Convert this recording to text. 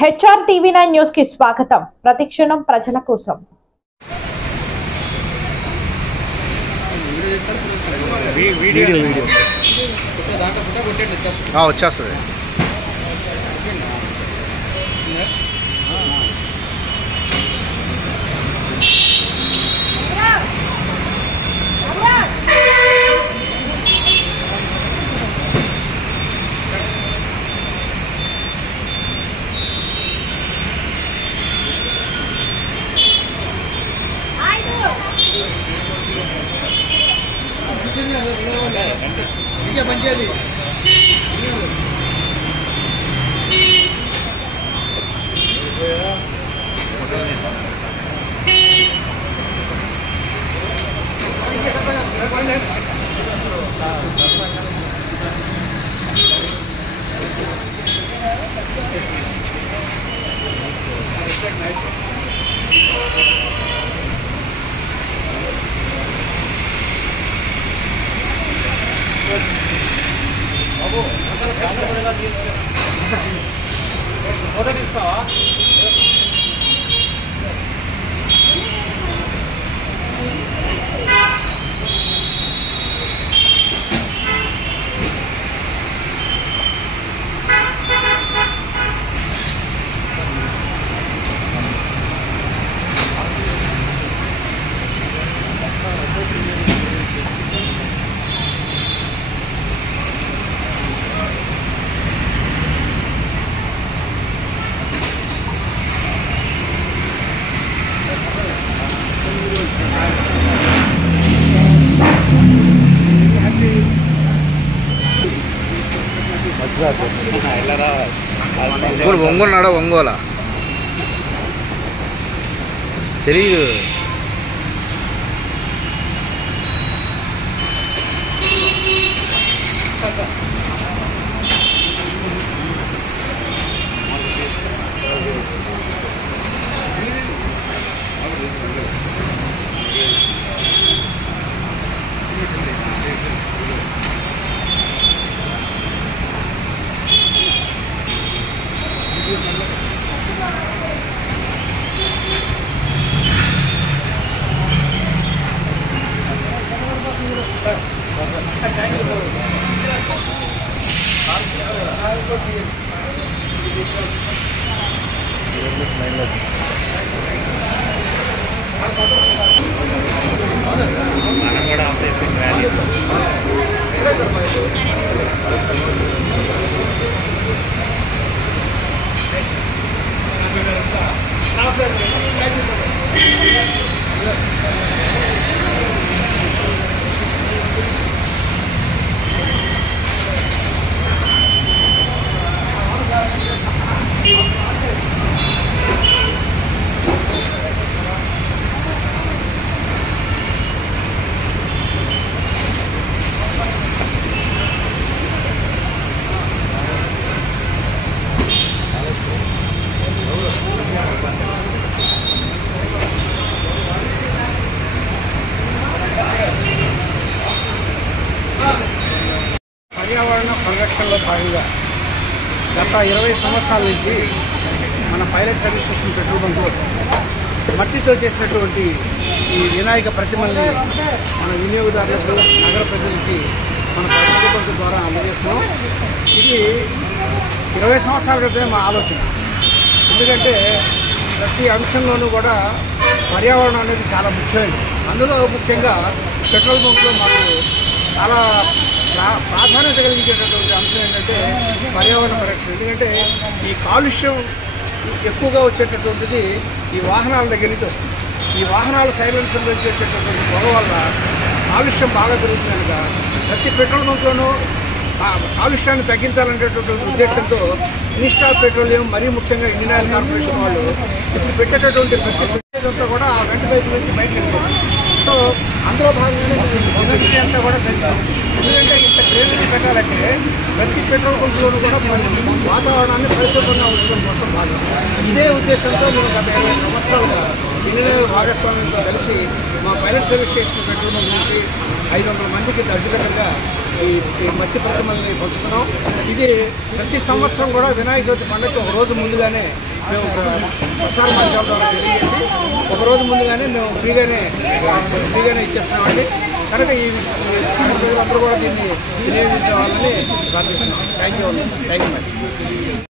HR TV9 news కి స్వాగతం. ప్రతిక్షణం ప్రజల కోసం. వచ్చేస్తుంది. పంచేది ఫోటో తీస్తావా? ఒంగోలు ఒంగోలా తెలీదు. పర్యావరణ పరిరక్షణలో భాగంగా గత 20 సంవత్సరాల నుంచి మన పైలట్ సర్వీస్ స్టేషన్ పెట్రోల్ బంక్లో మట్టితో చేసినటువంటి ఈ వినాయక ప్రతిమల్ని మన వినియోగదారులకు, నగర ప్రజలకి మన పెట్రోల్ బంక్ ద్వారా అందజేస్తున్నాం. ఇది 20 సంవత్సరాల క్రితమే మా ఆలోచన. ఎందుకంటే ప్రతి అంశంలోనూ కూడా పర్యావరణం అనేది చాలా ముఖ్యమైనది. అందులో ముఖ్యంగా పెట్రోల్ బంక్లో మాకు చాలా ప్రాధాన్యత కలిగించేటటువంటి అంశం ఏంటంటే పర్యావరణ పరిరక్షణ. ఎందుకంటే ఈ కాలుష్యం ఎక్కువగా వచ్చేటటువంటిది ఈ వాహనాల దగ్గర నుంచి వస్తుంది. ఈ వాహనాల సైలెన్సర్ నుంచి వచ్చేటటువంటి పొగ వల్ల కాలుష్యం బాగా పెరుగుతుంది కనుక ప్రతి పెట్రోల్ బంక్లోనూ కాలుష్యాన్ని తగ్గించాలనేటటువంటి ఉద్దేశంతో మినిస్ట్రీ ఆఫ్ పెట్రోలియం, మరీ ముఖ్యంగా ఇండియన్ ఆయిల్ కార్పొరేషన్ వాళ్ళు ఇప్పుడు పెట్టేటటువంటి ప్రతి అంతా కూడా ఆ వెంట బయట నుంచి బయటకు వెళ్ళిపోతుంది. సో అందులో భాగంగానే ఎనర్జీ అంతా కూడా పెంచాలి. ఎందుకంటే ఇంత ట్రైనింగ్ పెట్టాలంటే ప్రతి పెట్రోల్ బంక్లోనూ కూడా వాతావరణాన్ని పరిశుభ్రంగా ఉంచడం కోసం భాగం. ఇదే ఉద్దేశంతో మేము గత 20 సంవత్సరాలుగా ఇండియన్ భాగస్వామ్యంతో కలిసి మా pilot service station petrol bunk నుంచి 500 మందికి దగ్గరగా ఈ మట్టి ప్రతిమల్ని పంచుతున్నాం. ఇది ప్రతి సంవత్సరం కూడా వినాయక చవితి పండుగకి ఒక రోజు ముందుగానే మేము ప్రసార మాధ్యమాల ద్వారా తెలియజేసి ఒక రోజు ముందుగానే మేము ఫ్రీగానే ఇచ్చేస్తున్నామండి. కనుక ఈ ప్రజలందరూ కూడా దీన్ని వినియోగించాలని ప్రార్థిస్తున్నాం. Thank you much.